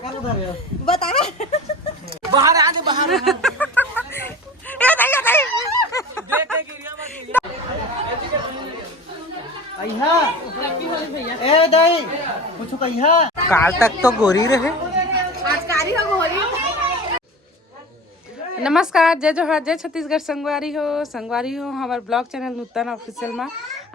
बता बाहर आ दे बाहर ए नहीं देख के गिरिया मत अइहा ए दई कुछ कहिया काल तक तो गोरी रहे आज कारी हो गोरी। नमस्कार, जय जोहार, जय छत्तीसगढ़। संगवारी हो हमारे ब्लॉग चैनल नूतन ऑफिशियल में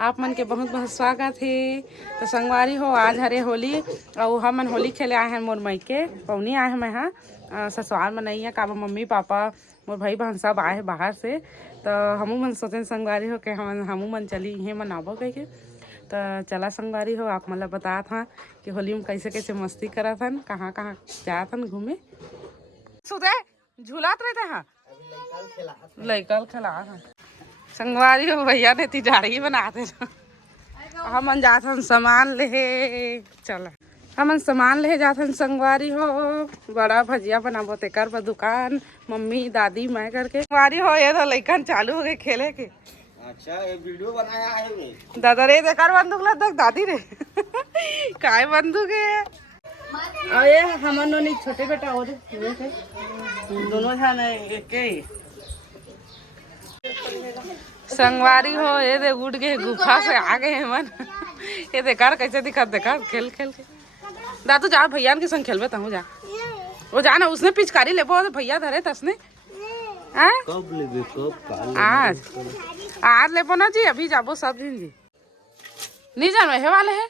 आप मन के बहुत बहुत स्वागत है। तो संगवारी हो आज हरे होली और हमन होली खेले आए हैं मोर मायके पौनी आए हैं। मैं हाँ ससुराल में नहीं है का मम्मी पापा मोर भाई बहन सब आए हैं बाहर से। तो हमू मन सोचे संगवारी हो के हमू मन चली इहें मनाबो कह के। तो चला संगवारी हो आप मतलब बता था कि होली में कैसे कैसे मस्ती करा था, कहाँ कहाँ जाए था घूमे। सुधे झूलात रहते हैं लइकल खिला संगवारी हो भैया ने तिजाड़ी बनाते हम जात हम सामान ले चल हम सामान ले जात हम संगवारी हो बड़ा भजिया बनाबो तेकर पर दुकान मम्मी दादी मैं करके संगवारी हो ये तो लइकन चालू हो गए खेले के। अच्छा ये वीडियो बनाया है दादा रे देकर बंदूक ला देख दादी रे काय बंदूक है। अरे हमन नो नहीं छोटे बेटा और दोनों था ना एक ही संगवारी हो ये दे उठ गए गुफा से आ गए हैं मन। ये देखा कैसे दिखा देखा खेल खेल के दादू जा भैया के संग खेलबे तहू जा वो जाना उसने पिचकारी ले तो भैया धरे तसने कब लेबे कब आज ले ना जी अभी जाबो सब दिन जी नहीं जान रहे वाले है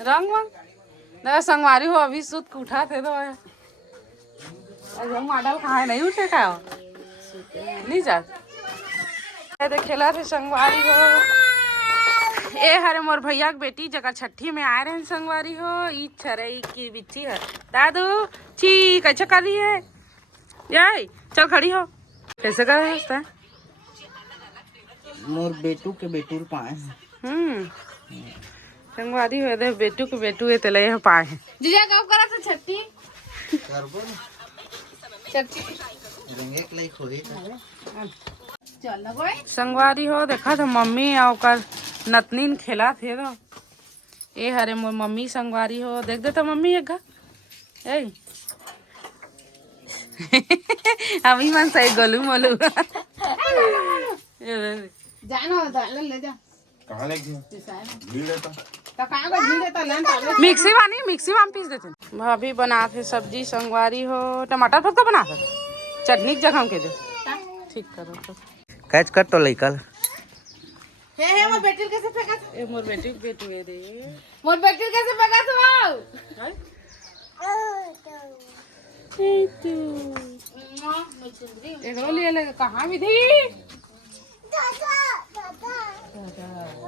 रंग वंग दादा संगवारी हो अभी सुत के उठा थे तो मॉडल कहाँ नहीं उठे का नहीं जा खेला थे संगवारी हो। ए हरे मोर भैया के बेटी जगह छठी में आए रहे संगवारी हो ई छरई की बिच्ची है दादू छी कैसे कर रही है याई चल खड़ी हो कैसे कर रहे है मोर बेटू के बेटूर पाए संगवारी हो दे बेटू के बेटू है तेले यहाँ पाए हैं जीजा कब करा था छठी करबो छठी रंगे के लाइक होई चल ना कोई संगवारी हो देखा था मम्मी और नतनीन खेला थे तो ए हरे मोर मम्मी संगवारी हो देख देता मम्मी एक घर ए अभी मन सही गोलू मोलू जाना ले जा कहां ले गया भीड़ है तो कहां का भीड़ है तो लान पाले मिक्सी में पीस देते भाभी बनाते सब्जी संगवारी हो टमाटर फक्का बनाते चटनी की जगह के दे ठीक करो तो कैच कर तो लइकल हे मोर बेटी कैसे फेंका ए मोर बेटी बेटू ए दे मोर बेटी कैसे फेंका तू एकरो लिए ले कहां भी थी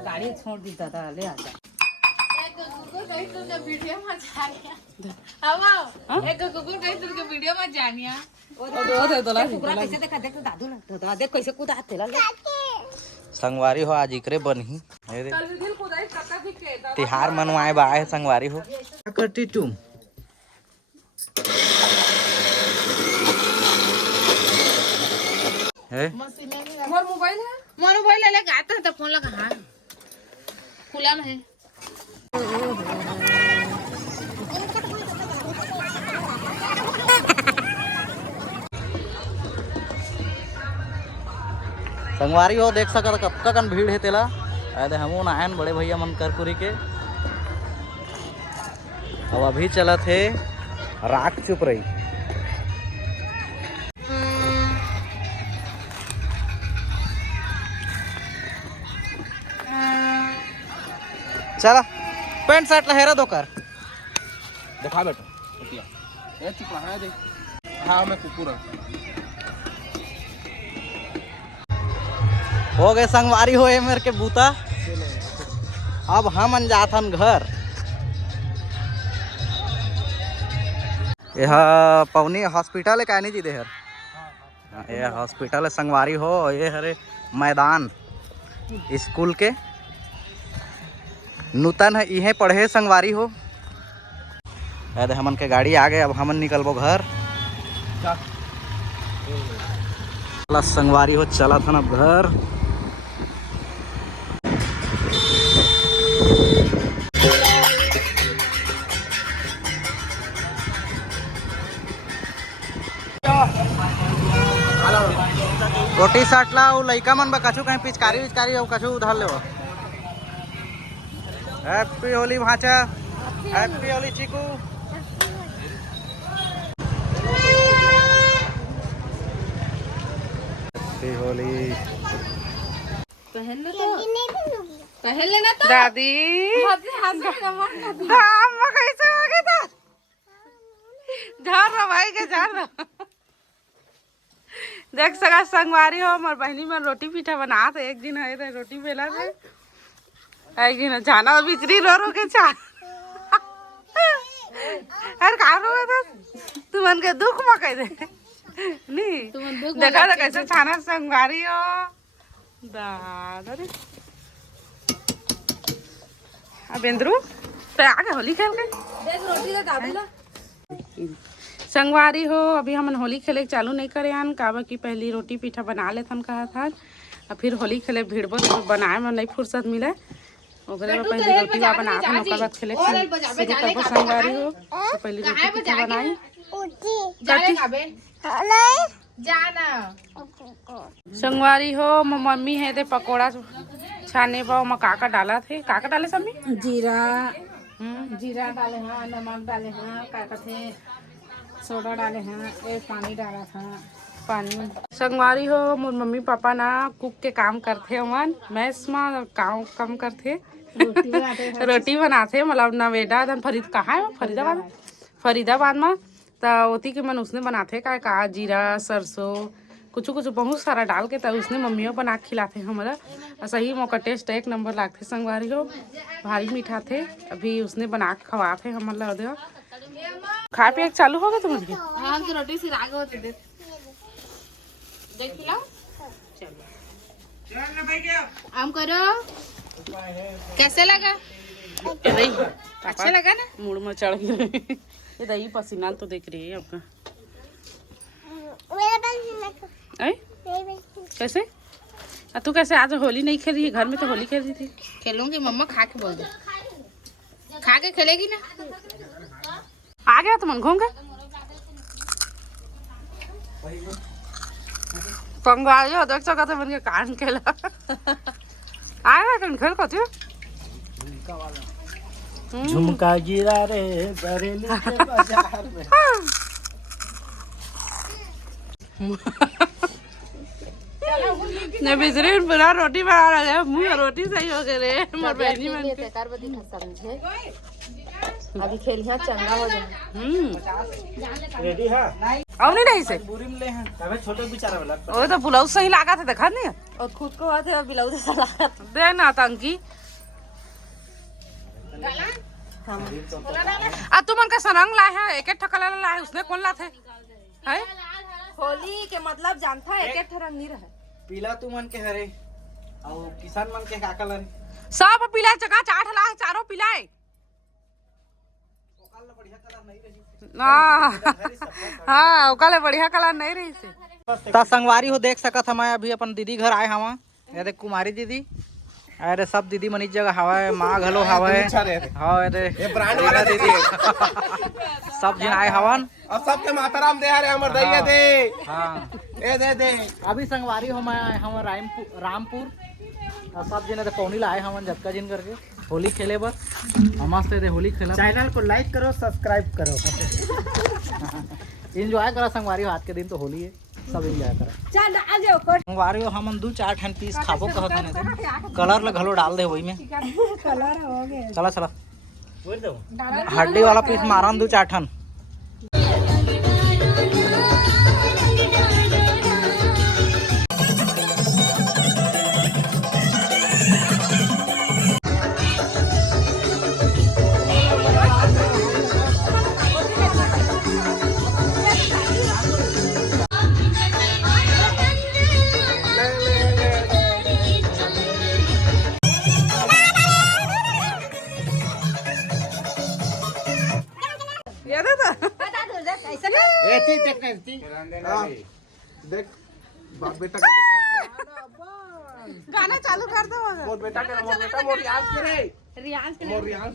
गाड़ी छोड़ दी दादा ले आजा वीडियो में जानिया अब एक कुकुर कहीं तुम के वीडियो में जानिया कुकुरा कैसे देखा देख दादू ना दादा देख कैसे कूदा तेला ले संगवारी हो आज इकरे बनही तिहार मनवाए बा है संगवारी हो करती तुम है मोर मोबाइल ले गाता है तो फोन लगा हां खुला में है संगवारी हो देख सकर कब कन भीड़ है तेला अरे हमू आयन बड़े भैया मन करपुरी के अब अभी चला थे राख चुप रही चला पैंट शर्ट लहरा दो कर दिखा बेटा ये चिपड़ा है देख हाँ मैं कुकुर हो गए संगवारी हो मेरे के बूता अब हम जाथन घर यह पवनी हॉस्पिटल है कहनी जी देहर ये हॉस्पिटल है संगवारी हो ये हरे मैदान स्कूल के नूतन है इहे पढ़े संगवारी हो अरे हमन के गाड़ी आ गए अब हमन निकलबो घर संगवारी हो चला था अब घर गोटी साट ला लइका मन बा कछु कहीं पिचकारी विचकारी और कछु उधर ले। हैप्पी होली भाचा, हैप्पी होली चिकू। हैप्पी होली। पहन लेना तो दादी अम्मा कैसे हो गए था? झाड़ रहा भाई के झाड़ रहा। देख सका संगवारी हो हमार बहनी में रोटी पीठा बना थे। एक दिन है रोटी बेला थे, एक दिन जाना बिचरी रो के चा अरे कहाँ रो था तू मन के दुख में कह दे नहीं देखा था कैसे छाना संगवारी हो दादा रे। अब इंद्रू तो आगे होली खेल के देख रोटी दे दादी ला। संगवारी हो अभी हमन होली खेले चालू नहीं करे हन काबर की पहली रोटी पीठा बना लेथन कहा था और फिर होली खेले भिड़बो तो बनाए में नहीं फुर्सत मिले ओकरे में पहले रोटी बना थन ओकर बाद खेले शुरू करबो। संगवारी हो तो पहले रोटी पीठा बनाई जाना। संगवारी हो मम्मी है ते पकोड़ा छाने पाओ में काका डाला थे। काका डाले समी जीरा जीरा डाले हैं, नमक डाले हैं, क्या कहते हैं सोडा डाले हैं, एक पानी डाला था पानी। संगवारी हो मोर मम्मी पापा ना कुक के काम करते हवन मैस में काम कम करते रोटी बनाते मतलब नवेदा फरीद कहाँ है फरीदाबाद में तो ओती के मन उसने बनाते का जीरा सरसों कुछ कुछ बहुत सारा डाल के तब उसने मम्मियों बना के खिलाते हमारा सही मौका टेस्ट एक नंबर लागते। संगवारी हो भारी मीठा थे अभी उसने बना के खवाते हमारा दे खा पिए चालू हो गया तुम्हारी। हाँ हम तो रोटी से आगे होते देख खिलाओ चलो आम करो कैसे लगा अच्छा लगा ना मूड में चढ़ गए ये दही पसीना तो देख रही है आपका कैसे तू कैसे आज होली नहीं खेल रही है? घर में तो होली खेल रही थी। खेलूंगी मम्मा खा के बोल दे खा के खेलेगी ना। आ गया तुम घूम गए संगवारी हो देख सका थे मन के कान खेला आएगा कहीं खेल को थी झुमका गिरा रे बरेली के बाजार में। ने बिजरी पूरा रोटी बना रहा है मुंह रोटी सही हो गए रे मोर बहनी मन के समझे अभी खेल यहाँ चंगा हो जाए रेडी है और नहीं रही से बुरी में ले हैं तबे छोटे बेचारा वाला वो तो ब्लाउज सही लगा था देखा नहीं और खुद को हाथ ब्लाउज ऐसा लगा दे ना तंकी तू मन का सरंग लाए है एक ठकला लाए उसने कौन ला थे है होली के मतलब जानता है एक रंग नहीं रहे पीला तू मन के हरे और किसान मन के का कलर सब पीला चका चाट ला है चारों पीला है ओकाल बढ़िया कलर नहीं रही हाँ ओकाले बढ़िया कलर नहीं रही से ता संगवारी हो देख सकत हम अभी अपन दीदी घर आए हवा ये देख कुमारी दीदी अरे सब दीदी मन इस जगह हवा माँ घलो हवा हाँ अरे ये ब्रांड वाला दीदी सब जन आए हवन और सबके माताराम दे रहे हमर दैया दे हाँ ए दे अभी संगवारी हो मैं हम रामपुर और सब जने पौनी लाए हमन जतका जिन करके होली खेले बर मस्त दे होली खेला। चैनल को लाइक करो सब्सक्राइब करो एंजॉय करो संगवारी हाथ के दिन तो होली है सब एंजॉय करो। चल आ जाओ संगवारी हो हमन 2-4 ठन पीस खाबो कहत ने कलर ल घलो डाल दे वही में कलर हो गए चला चला हड्डी वाला पीस मारन 2-4 ठन देख बाप बेटा गाना चालू कर दो मोर बेटा के मोर रियाज करे रियाज मोर रियाज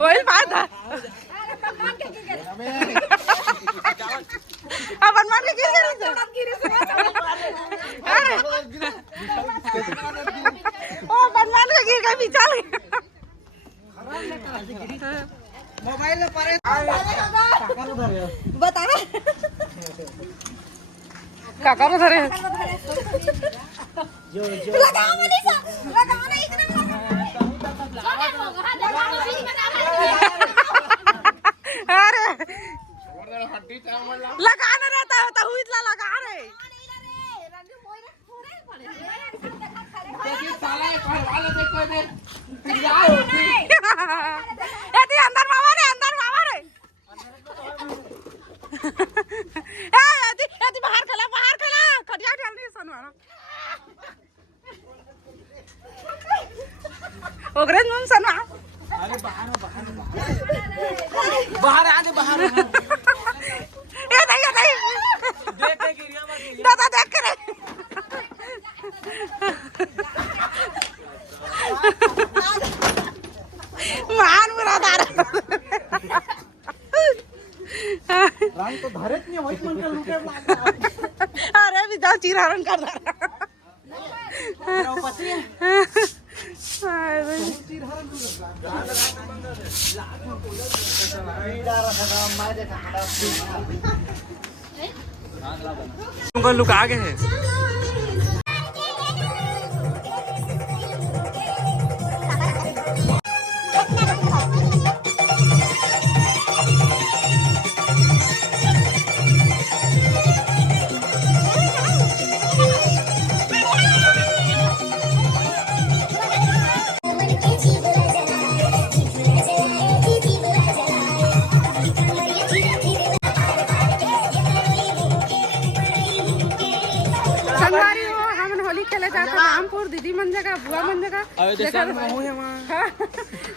वही बात है अपन मान के गिर ओ बनमान के गिर गई चल मोबाइल में परे बता काका को धरे लगाओ मनीषा लगाओ ना इतना अरे लगाना रहता है तो इतना लगा रहे अंदर मामा रे बाहर खला खटिया डालनी सनवाना ओकरे मुंह सनवा बाहर आ दे बाहर ए नहीं देख के गिरिया मत दादा देख करे मान मुरादार रंग तो धरत नहीं होई मन के लूटे लाग अरे विदा चिरारन कर दे तुमको लुका के है संगवारी हो हम होली खेले जाते रामपुर दीदी मन जगह बुआ मन जगह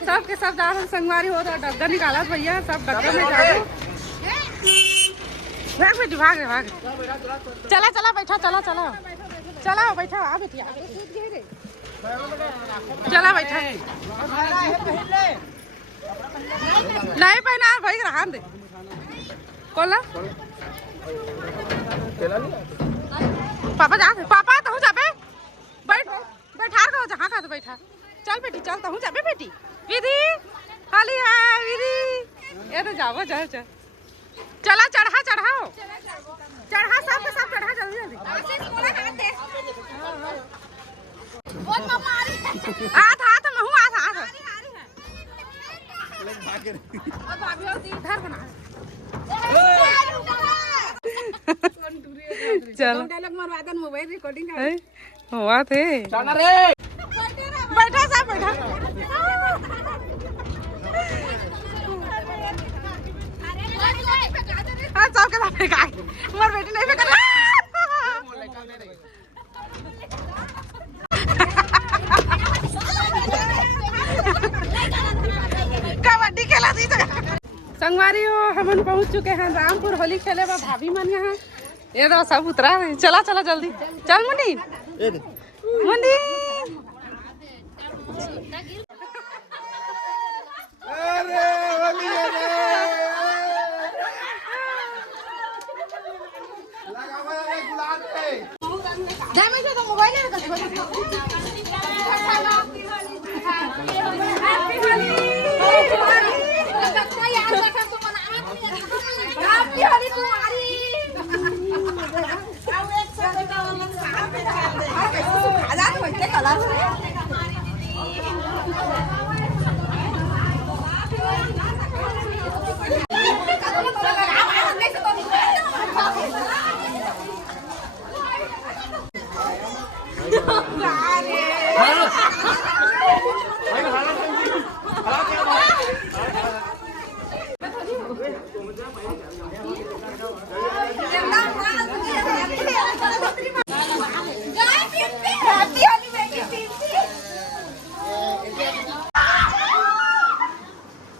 सब के सब जा रहे संगवारी हो तो डब्बा निकाला भैया सब डब्बे में जाओ भाग बेटी भाग चला चला बैठा चला चला चला बैठा आ बेटी चला बैठा नहीं पहना भाई रहा दे कोला पापा जा पापा तो जाबे बैठ बैठा के जहां का तो बैठा चल बेटी चल तो जाबे बेटी विधि खाली है विधि ये तो जाओ चल चल चला चढ़ा चढ़ाओ चढ़ा सब के सब चढ़ा जल्दी जल्दी हाथ हाथ में हूं हाथ हाथ इधर बना चल डायलॉग मारवा दन मोबाइल रिकॉर्डिंग कर हुआ थे चल रे बैठा सब बैठा हां सब के साथ फेंका मर बेटी नहीं फेंका कबड्डी खेला थी संगवारी हो हम पहुंच चुके हैं रामपुर होली खेले बा भाभी मन यहाँ ये तो सब उतरा है चला चला जल्दी चल मुनी मुनी अरे होली रे लगा वाला गुलाब पे जा मैं तो मोबाइल में कर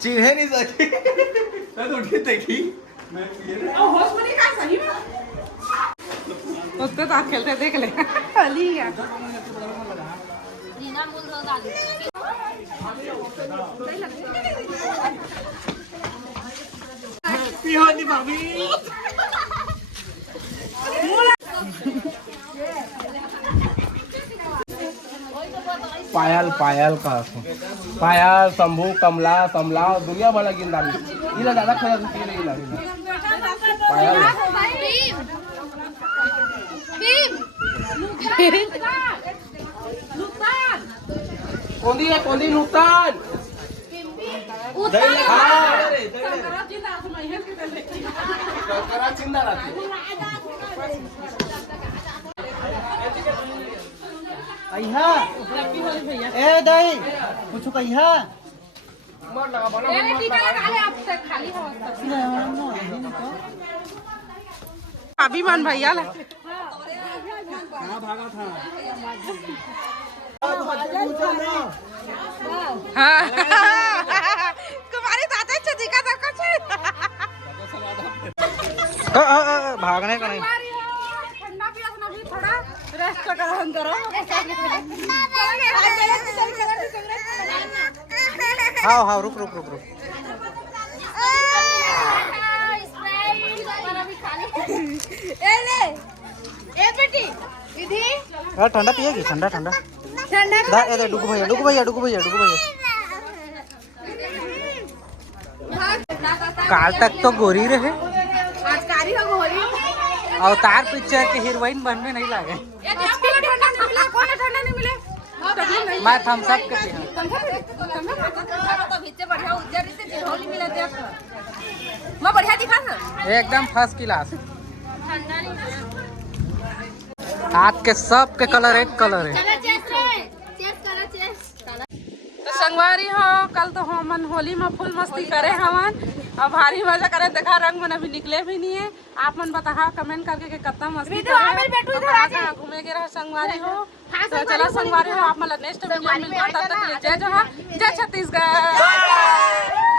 चिन्हे नहीं सकी मैं तो उठी देखी उसके साथ खेलते देख ले अली है रीना मूल दो डाली पिहानी भाभी पायल पायल का पायल शंभू कमला समला दुनिया भर की दामी इला दादा खया की नहीं ला पायल कोंदी नुकसान करा चिंता रहती कहिया ए दाई कुछ कहिया मर लगा बना अभिमान भैया ला हाँ कुमारी ताते छदी का तो कुछ भागने का नहीं ठंडा पियास ना भी थोड़ा रेस्ट करो हम करो हाँ हाँ रुक रुक रुक रुक ठंडा पिएगी ठंडा ठंडा डुगू भैया डुगू भैया डुगू भैया डुगू भैया काल तक तो गोरी रहे अवतार पिक्चर के हीरोइन बनने नहीं लगे मैं थम्स अप के पिया एकदम फर्स्ट क्लास हाथ के सब के कलर एक कलर है तो संगवारी हो कल तो हमन होली में फुल मस्ती करे हवन और भारी मजा करे देखा रंग मन अभी निकले भी नहीं है आप मन बताहा कमेंट करके कि कितना मस्ती करे घूमे के रहे संगवारी हो तो चला संगवारी हो आप मतलब नेक्स्ट वीडियो मिलता तब तक के लिए जय जोहार जय छत्तीसगढ़।